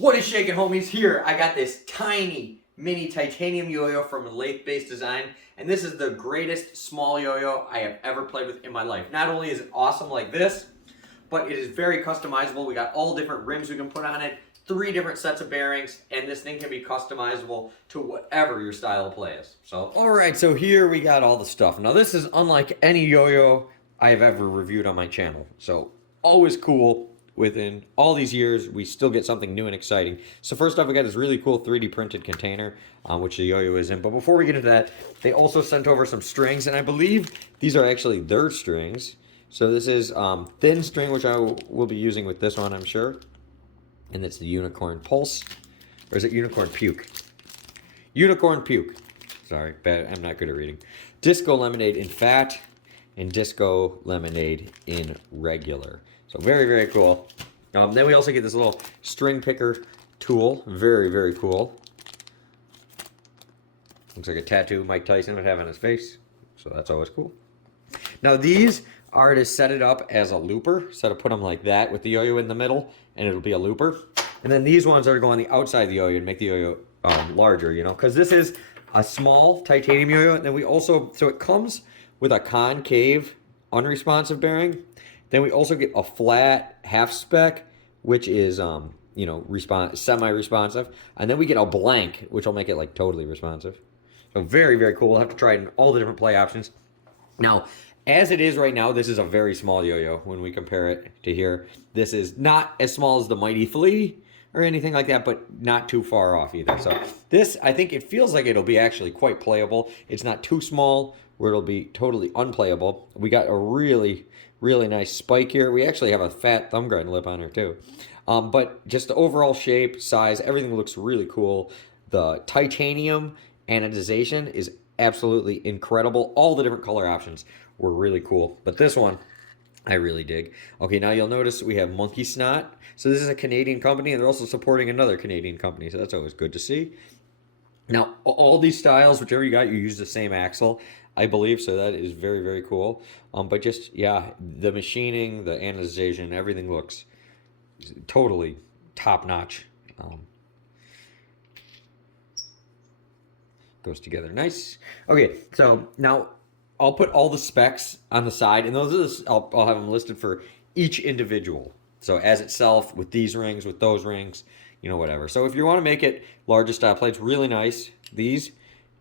What is shaking, homies? Here, I got this tiny mini titanium yo-yo from Lathed based design, and this is the greatest small yo-yo I have ever played with in my life. Not only is it awesome like this, but it is very customizable. We got all different rims we can put on it, 3 different sets of bearings, and this thing can be customizable to whatever your style of play is. So, alright, so here we got all the stuff. Now this is unlike any yo-yo I have ever reviewed on my channel. So, always cool. Within all these years, we still get something new and exciting. So first off, we got this really cool 3D printed container, which the yo-yo is in. But before we get into that, they also sent over some strings, and I believe these are actually their strings. So this is thin string, which I will be using with this one, I'm sure. And it's the Unicorn Pulse. Or is it Unicorn Puke? Unicorn Puke. Sorry, I'm not good at reading. Disco Lemonade in fat, and Disco Lemonade in regular. So very, very cool. Then we also get this little string picker tool. Very, very cool. Looks like a tattoo Mike Tyson would have on his face. So that's always cool. Now these are to set it up as a looper. So to put them like that with the yo-yo in the middle, and it'll be a looper. And then these ones are to go on the outside of the yo-yo and make the yo-yo larger, you know. Because this is a small titanium yo-yo. And then we also, so it comes with a concave unresponsive bearing. Then we also get a flat half spec, which is, you know, semi-responsive. And then we get a blank, which will make it, like, totally responsive. So very, very cool. We'll have to try it in all the different play options. Now, as it is right now, this is a very small yo-yo when we compare it to here. This is not as small as the Mighty Flea or anything like that, but not too far off either. So this, I think it feels like it'll be actually quite playable. It's not too small where it'll be totally unplayable. We got a really nice spike here. We actually have a fat thumb grind lip on her too. But just the overall shape, size, everything looks really cool. The titanium anodization is absolutely incredible. All the different color options were really cool. But this one, I really dig. Okay, now you'll notice we have Monkey Snot. So this is a Canadian company, and they're also supporting another Canadian company. So that's always good to see. Now, all these styles, whichever you got, you use the same axle, I believe, so that is very, very cool. But just, yeah, the machining, the anodization, everything looks totally top-notch. Goes together nice. Okay, so now I'll put all the specs on the side, and those are I'll have them listed for each individual. So as itself, with these rings, with those rings, you know, whatever. So if you want to make it larger style plates, really nice. These,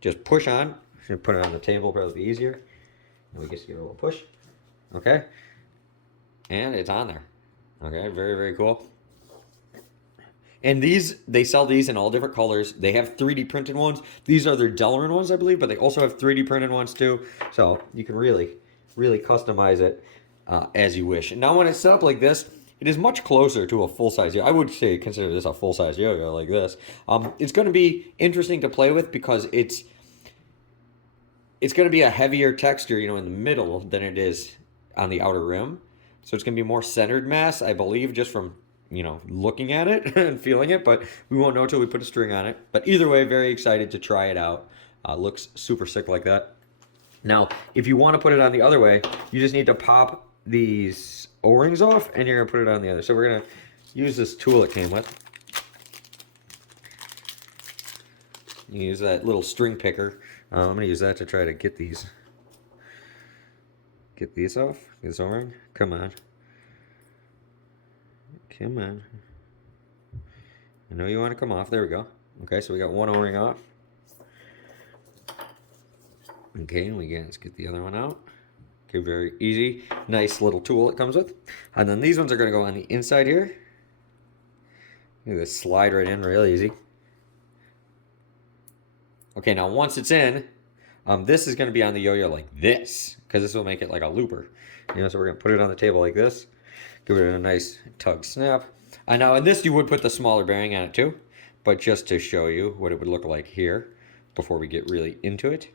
just push on. Put it on the table, probably be easier. And we just give it a little push. Okay. And it's on there. Okay, very, very cool. And these, they sell these in all different colors. They have 3D printed ones. These are their Delrin ones, I believe, but they also have 3D printed ones too. So you can really, really customize it as you wish. And now when it's set up like this, it is much closer to a full-size yo-yo. I would say consider this a full-size yo-yo like this. It's going to be interesting to play with because it's going to be a heavier texture, you know, in the middle than it is on the outer rim. So it's going to be more centered mass, I believe, just from, you know, looking at it and feeling it. But we won't know until we put a string on it. But either way, very excited to try it out. Looks super sick like that. Now, if you want to put it on the other way, you just need to pop these O-rings off, and you're going to put it on the other. So we're going to use this tool it came with. You use that little string picker. I'm going to use that to try to get these off. Get this O-ring. Come on. Come on. I know you want to come off. There we go. Okay, so we got one O-ring off. Okay, and let's get the other one out. Okay, very easy. Nice little tool it comes with. And then these ones are going to go on the inside here. Look at this, slide right in real easy. Okay, now once it's in, this is going to be on the yo-yo like this, because this will make it like a looper. You know, so we're going to put it on the table like this. Give it a nice tug snap. Now in this you would put the smaller bearing on it too, but just to show you what it would look like here before we get really into it.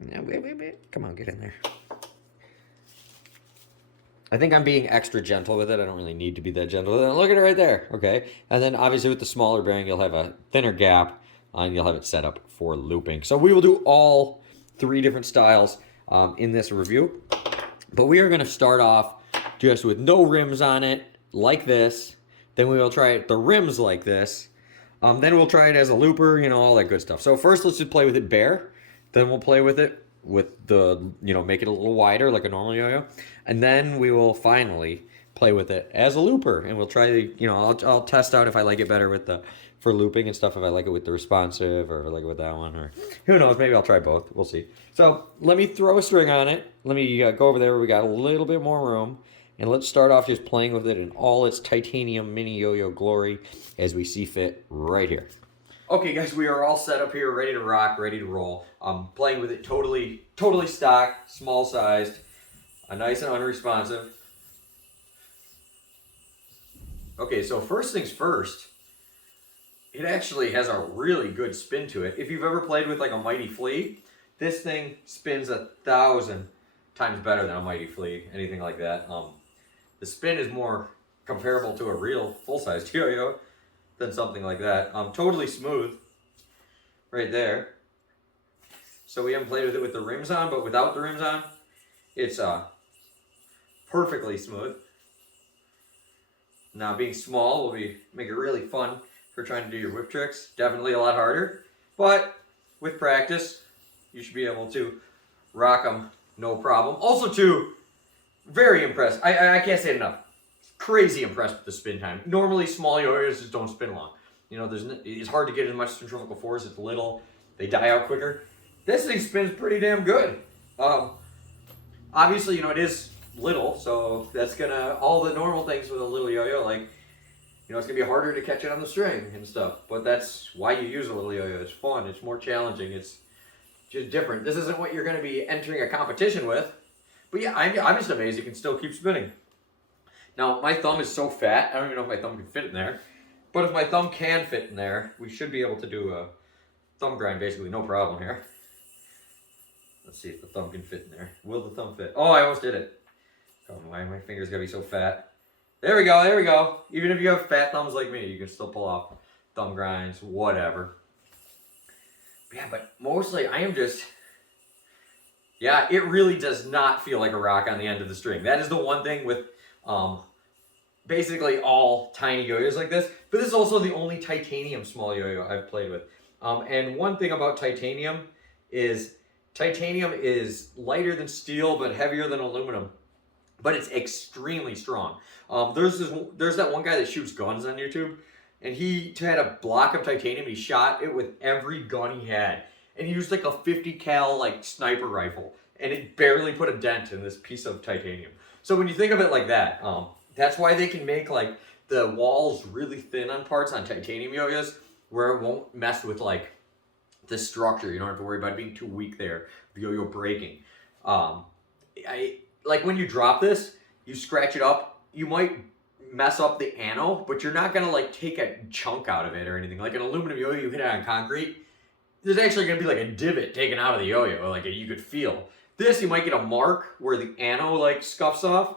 Now, wait. Come on, get in there. I think I'm being extra gentle with it. I don't really need to be that gentle with it. Look at it right there. Okay. And then obviously with the smaller bearing, you'll have a thinner gap and you'll have it set up for looping. So we will do all 3 different styles in this review. But we are going to start off just with no rims on it, like this. Then we will try it the rims like this. Then we'll try it as a looper, you know, all that good stuff. So first, let's just play with it bare. Then we'll play with it with the, you know, make it a little wider like a normal yo-yo. And then we will finally play with it as a looper. And we'll try the, you know, I'll test out if I like it better with the, for looping and stuff, if I like it with the responsive or if I like it with that one, or who knows, maybe I'll try both. We'll see. So let me throw a string on it. Let me go over there where we got a little bit more room. And let's start off just playing with it in all its titanium mini yo-yo glory as we see fit right here. Okay, guys, we are all set up here, ready to rock, ready to roll. Playing with it totally stock, small sized, nice and unresponsive. Okay, so first things first, it actually has a really good spin to it. If you've ever played with like a Mighty Flea, this thing spins 1,000 times better than a Mighty Flea, anything like that. The spin is more comparable to a real full-sized yo-yo than something like that. Totally smooth right there. So we haven't played with it with the rims on, but without the rims on, it's perfectly smooth. Now being small will make it really fun for trying to do your whip tricks. Definitely a lot harder, but with practice, you should be able to rock them no problem. Also too, very impressed. I can't say it enough. Crazy impressed with the spin time. Normally small yo-yos just don't spin long. You know, it's hard to get as much centrifugal force. It's little. They die out quicker. This thing spins pretty damn good. Obviously, you know, it is little, so that's gonna, all the normal things with a little yo-yo, like, you know, it's gonna be harder to catch it on the string and stuff. But that's why you use a little yo-yo. It's fun. It's more challenging. It's just different. This isn't what you're gonna be entering a competition with. But yeah, I'm just amazed it can still keep spinning. Now, my thumb is so fat, I don't even know if my thumb can fit in there. But if my thumb can fit in there, we should be able to do a thumb grind basically no problem here. Let's see if the thumb can fit in there. Will the thumb fit? Oh, I almost did it. Oh, why my fingers gotta be so fat. There we go, there we go. Even if you have fat thumbs like me, you can still pull off thumb grinds, whatever. Yeah, but mostly I am just... Yeah, it really does not feel like a rock on the end of the string. That is the one thing with basically all tiny yo-yos like this. But this is also the only titanium small yo-yo I've played with. And one thing about titanium is lighter than steel but heavier than aluminum. But it's extremely strong. There's that one guy that shoots guns on YouTube. And he had a block of titanium. He shot it with every gun he had. And he used like a 50 cal like sniper rifle, and it barely put a dent in this piece of titanium. So when you think of it like that, that's why they can make like the walls really thin on parts on titanium yo-yos, where it won't mess with like the structure. You don't have to worry about it being too weak there, the yo-yo breaking. Like when you drop this, you scratch it up, you might mess up the ano, but you're not gonna like take a chunk out of it or anything. Like an aluminum yo-yo, you hit it on concrete, there's actually going to be like a divot taken out of the yo-yo, like you could feel. This, you might get a mark where the ano like scuffs off,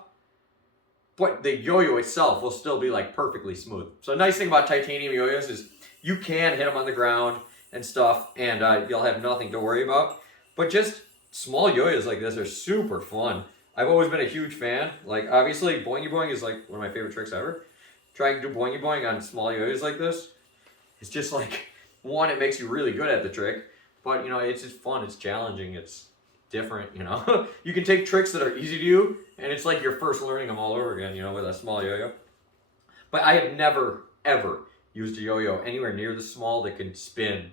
but the yo-yo itself will still be like perfectly smooth. So the nice thing about titanium yo-yos is you can hit them on the ground and stuff, and you'll have nothing to worry about. But just small yo-yos like this are super fun. I've always been a huge fan. Like obviously, boingy boing is like one of my favorite tricks ever. Trying to do boingy boing on small yo-yos like this, it's just like... One, it makes you really good at the trick, but you know, it's just fun, it's challenging, it's different, you know. You can take tricks that are easy to do, and it's like you're first learning them all over again, you know, with a small yo-yo. But I have never, ever used a yo-yo anywhere near the small that can spin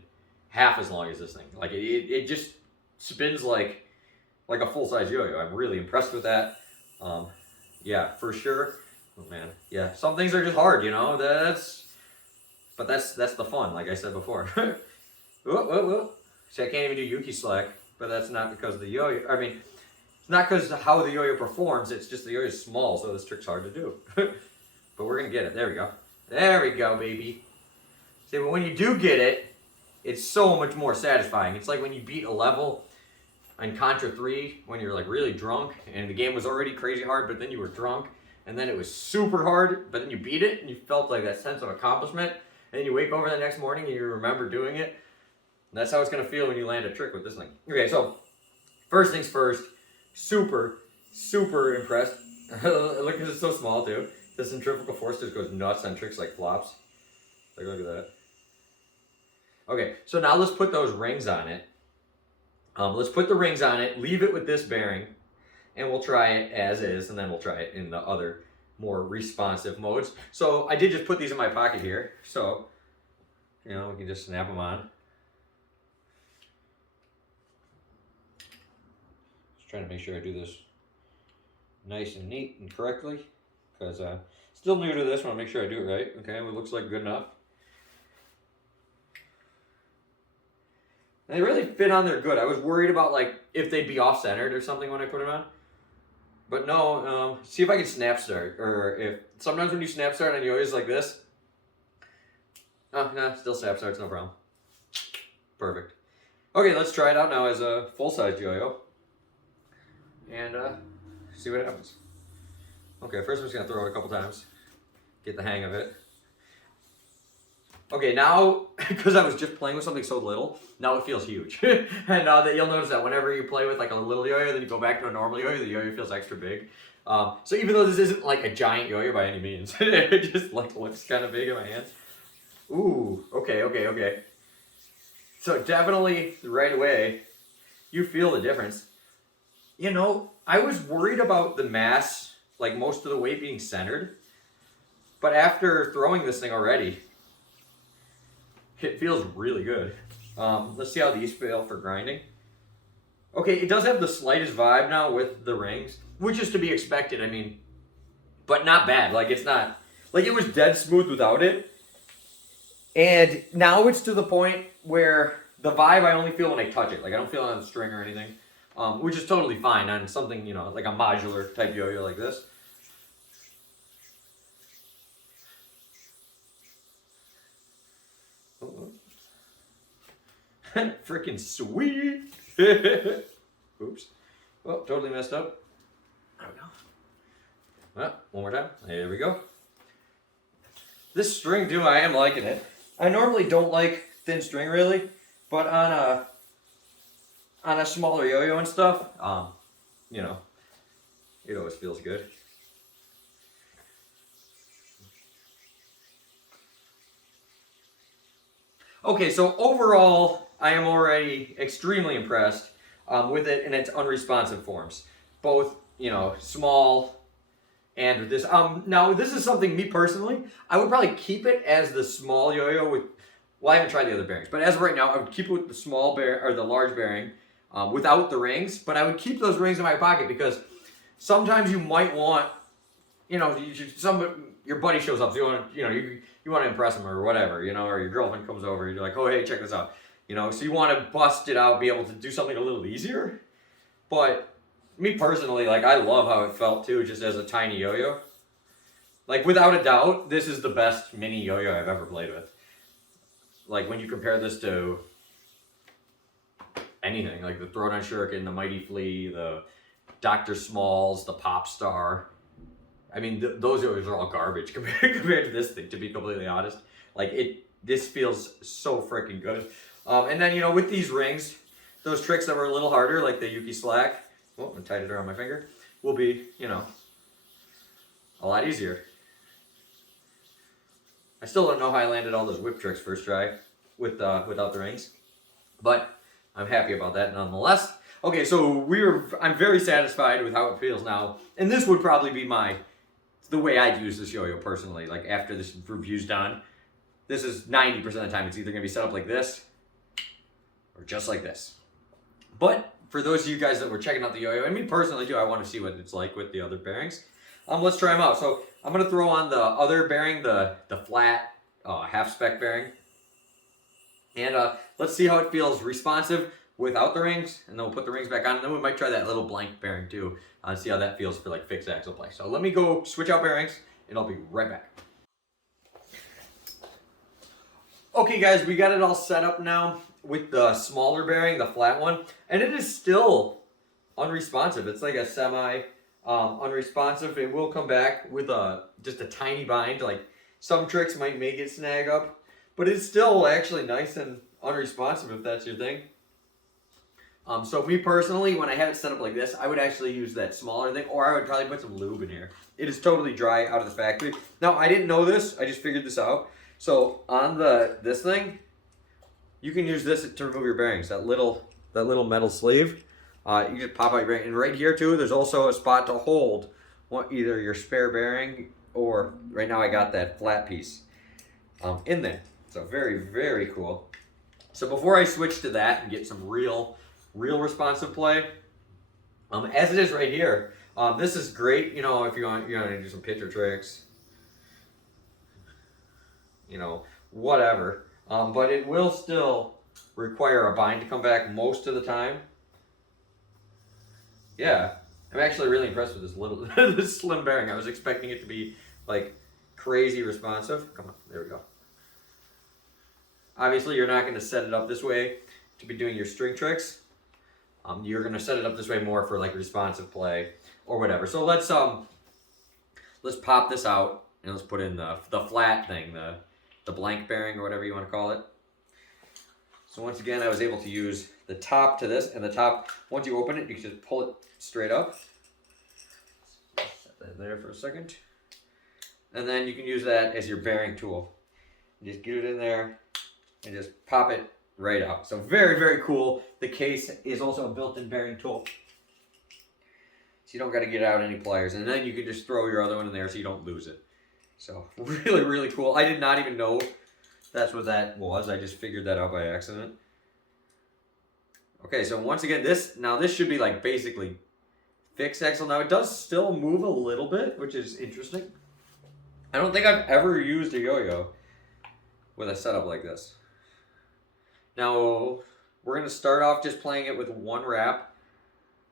half as long as this thing. Like, it just spins like a full-size yo-yo. I'm really impressed with that. Yeah, for sure. Oh, man. Yeah, some things are just hard, you know, But that's the fun, like I said before. Whoop, whoop, whoop. See, I can't even do Yuki slack, but that's not because of the yo-yo. I mean, it's not because of how the yo-yo performs, it's just the yo-yo is small, so this trick's hard to do. But we're going to get it. There we go. There we go, baby. See, but when you do get it, it's so much more satisfying. It's like when you beat a level on Contra 3 when you're like really drunk, and the game was already crazy hard, but then you were drunk, and then it was super hard, but then you beat it, and you felt like that sense of accomplishment. And then you wake over the next morning and you remember doing it. And that's how it's going to feel when you land a trick with this thing. Okay, so first things first, super impressed. Look, it's so small too. The centrifugal force just goes nuts on tricks like flops. Like, look at that. Okay, so now let's put those rings on it. Let's put the rings on it, leave it with this bearing, and we'll try it as is, and then we'll try it in the other more responsive modes. So I did just put these in my pocket here, so you know, we can just snap them on. Just trying to make sure I do this nice and neat and correctly, because still new to this, want to make sure I do it right. Okay, well, it looks like good enough. And they really fit on there good. I was worried about like if they'd be off-centered or something when I put them on. But no, see if I can snap start. Or if, sometimes when you snap start on yo-yos like this. Oh, nah, still snap starts, no problem. Perfect. Okay, let's try it out now as a full-size yo-yo. And see what happens. Okay, first I'm just gonna throw it a couple times. Get the hang of it. Okay, now, because I was just playing with something so little, now it feels huge. And that you'll notice that whenever you play with like a little yo-yo, then you go back to a normal yo-yo, the yo-yo feels extra big. So even though this isn't like a giant yo-yo by any means, it just like looks kind of big in my hands. Ooh, okay. So definitely right away, you feel the difference. You know, I was worried about the mass, like most of the weight being centered, but after throwing this thing already, it feels really good. Let's see how these feel for grinding. Okay, it does have the slightest vibe now with the rings, which is to be expected, I mean, but not bad. Like, it's not, like it was dead smooth without it. And now it's to the point where the vibe I only feel when I touch it. Like, I don't feel it on the string or anything, which is totally fine on something, you know, like a modular type yo-yo like this. Freaking sweet. Oops. Oh, totally messed up. There we go. Well, one more time. There we go. This string too, I am liking it. I normally don't like thin string really, but on a smaller yo-yo and stuff, you know, it always feels good. Okay, so overall, I am already extremely impressed with it in its unresponsive forms. Both, you know, small and this. Now, this is something, me personally, I would probably keep it as the small yo-yo with, well, I haven't tried the other bearings, but as of right now, I would keep it with the small bearing, or the large bearing, without the rings, but I would keep those rings in my pocket because sometimes you might want, you know, your buddy shows up, so you want to, you want to impress him or whatever, you know, or your girlfriend comes over, you're like, oh, hey, check this out, you know, so you want to bust it out, be able to do something a little easier. But me personally, like, I love how it felt too, just as a tiny yo-yo. Like, without a doubt, this is the best mini yo-yo I've ever played with. Like, when you compare this to anything, like the Throwdown Shuriken, the Mighty Flea, the Dr. Smalls, the Pop Star. I mean, those are all garbage compared to this thing, to be completely honest. Like, this feels so freaking good. And then, you know, with these rings, those tricks that were a little harder, like the Yuki Slack, oh, I tied it around my finger, will be, you know, a lot easier. I still don't know how I landed all those whip tricks first try without the rings, but I'm happy about that nonetheless. Okay, so I'm very satisfied with how it feels now, and this would probably be the way I'd use this yo-yo personally. Like, after this review's done, this is 90% of the time it's either gonna be set up like this or just like this. But for those of you guys that were checking out the yo-yo, and me personally too, I want to see what it's like with the other bearings. Let's try them out. So I'm gonna throw on the other bearing, the flat half spec bearing, and let's see how it feels responsive without the rings, and then we'll put the rings back on, and then we might try that little blank bearing too, and see how that feels for like fixed axle play. So let me go switch out bearings, and I'll be right back. Okay guys, we got it all set up now with the smaller bearing, the flat one, and it is still unresponsive. It's like a semi unresponsive. It will come back with just a tiny bind. Like, some tricks might make it snag up, but it's still actually nice and unresponsive if that's your thing. So me personally, when I have it set up like this, I would actually use that smaller thing, or I would probably put some lube in here. It is totally dry out of the factory. Now, I didn't know this. I just figured this out. So on this thing, you can use this to remove your bearings. That little metal sleeve. You just pop out your bearing. And right here too, there's also a spot to hold either your spare bearing, or right now I got that flat piece in there. So very, very cool. So before I switch to that and get some real responsive play, as it is right here, this is great, you know, if you want to do some picture tricks, you know, whatever. But it will still require a bind to come back most of the time. Yeah, I'm actually really impressed with this this slim bearing. I was expecting it to be like crazy responsive. Come on, there we go. Obviously, you're not going to set it up this way to be doing your string tricks. You're going to set it up this way more for like responsive play or whatever. So let's pop this out and let's put in the flat thing, the blank bearing or whatever you want to call it. So once again, I was able to use the top to this, and the top, once you open it, you can just pull it straight up. Set that there for a second. And then you can use that as your bearing tool. You just get it in there and just pop it right out. So very, very cool. The case is also a built-in bearing tool. So you don't got to get out any pliers. And then you can just throw your other one in there so you don't lose it. So really, really cool. I did not even know that's what that was. I just figured that out by accident. Okay, so once again, this should be like basically fixed axle. Now it does still move a little bit, which is interesting. I don't think I've ever used a yo-yo with a setup like this. Now we're gonna start off just playing it with one wrap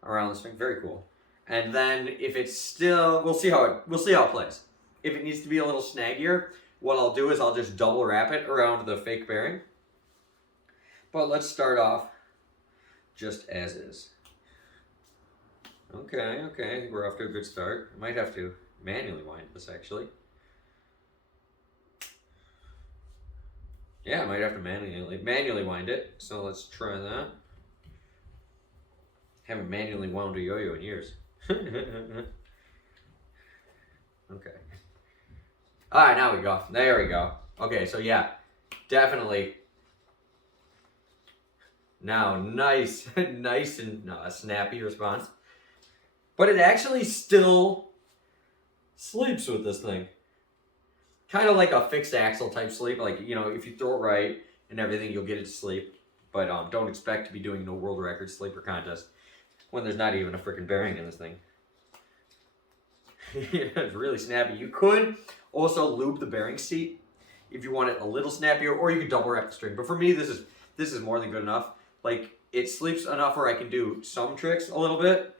around this thing. Very cool. And then if it's still, we'll see how it plays. If it needs to be a little snaggier, what I'll do is I'll just double wrap it around the fake bearing. But let's start off just as is. Okay, I think we're off to a good start. I might have to manually wind this actually. Yeah, I might have to manually wind it. So let's try that. Haven't manually wound a yo-yo in years. Okay. All right, now we go. There we go. Okay, so yeah, definitely. Now, nice and snappy response. But it actually still sleeps with this thing. Kind of like a fixed axle type sleep. Like, you know, if you throw it right and everything, you'll get it to sleep. But don't expect to be doing no world record sleeper contest when there's not even a freaking bearing in this thing. It's really snappy. You could also lube the bearing seat if you want it a little snappier, or you could double wrap the string. But for me, this is more than good enough. Like, it sleeps enough where I can do some tricks a little bit.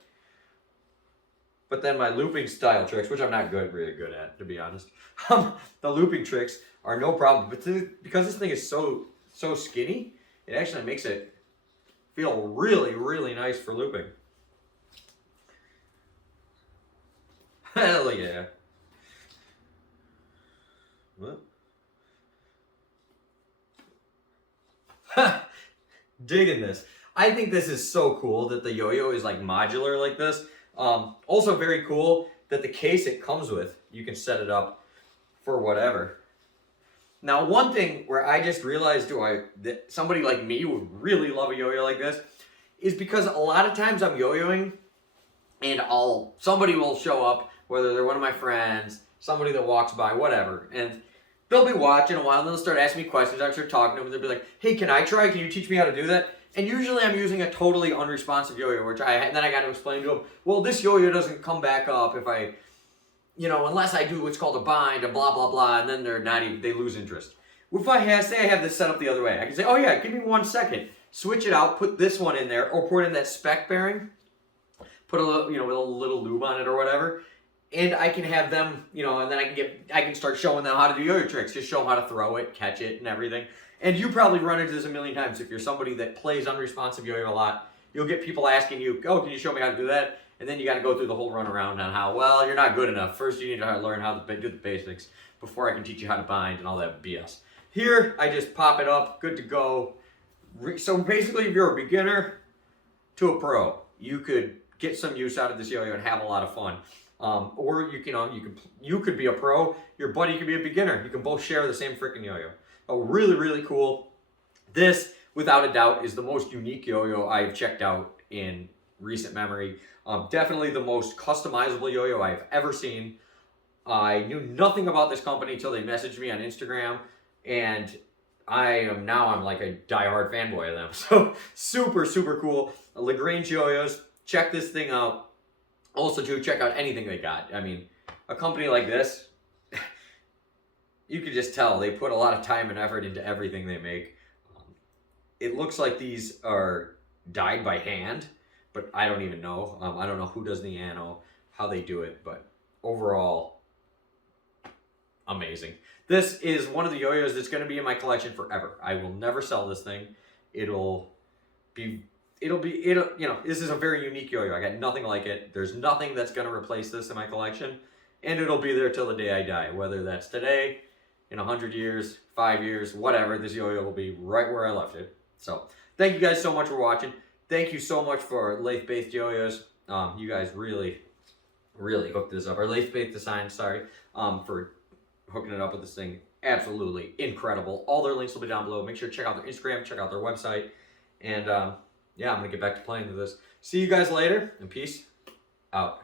But then my looping style tricks, which I'm not really good at, to be honest. The looping tricks are no problem. But because this thing is so skinny, it actually makes it feel really, really nice for looping. Hell yeah. What? Digging this. I think this is so cool that the yo-yo is like modular like this. Also very cool that the case it comes with, you can set it up for whatever. Now, one thing where I just realized that somebody like me would really love a yo-yo like this is because a lot of times I'm yo-yoing and somebody will show up, whether they're one of my friends, somebody that walks by, whatever, and they'll be watching a while and they'll start asking me questions. I start talking to them and they'll be like, hey, can I try? Can you teach me how to do that? And usually I'm using a totally unresponsive yo-yo, and then I got to explain to them, well, this yo-yo doesn't come back up if I, unless I do what's called a bind and blah, blah, blah, and then they lose interest. If say I have this set up the other way, I can say, oh yeah, give me 1 second, switch it out, put this one in there, or put in that spec bearing, put a little, with a little lube on it or whatever, and I can have them, and then I can start showing them how to do yo-yo tricks, just show them how to throw it, catch it, and everything. And you probably run into this a million times. If you're somebody that plays unresponsive yo-yo a lot, you'll get people asking you, oh, can you show me how to do that? And then you got to go through the whole run around on how, well, you're not good enough. First, you need to learn how to do the basics before I can teach you how to bind and all that BS. Here, I just pop it up, good to go. So basically, if you're a beginner to a pro. You could get some use out of this yo-yo and have a lot of fun. Or you could be a pro, your buddy could be a beginner. You can both share the same freaking yo-yo. Oh, really, really cool. This, without a doubt, is the most unique yo-yo I've checked out in recent memory. Definitely the most customizable yo-yo I've ever seen. I knew nothing about this company until they messaged me on Instagram, and I'm like a diehard fanboy of them. So super, super cool. Lagrange yo-yos. Check this thing out. Also, too, check out anything they got. I mean, a company like this, you could just tell they put a lot of time and effort into everything they make. It looks like these are dyed by hand, but I don't even know. I don't know who does the ano, how they do it, but overall, amazing. This is one of the yo-yos that's going to be in my collection forever. I will never sell this thing. This is a very unique yo-yo. I got nothing like it. There's nothing that's going to replace this in my collection, and it'll be there till the day I die, whether that's today, in 100 years, 5 years, whatever. This yo-yo will be right where I left it. So thank you guys so much for watching. Thank you so much for Lathed-based yo-yos. You guys really, really hooked this up. Or Lathed-based design, sorry, for hooking it up with this thing. Absolutely incredible. All their links will be down below. Make sure to check out their Instagram, check out their website. And yeah, I'm going to get back to playing with this. See you guys later, and peace out.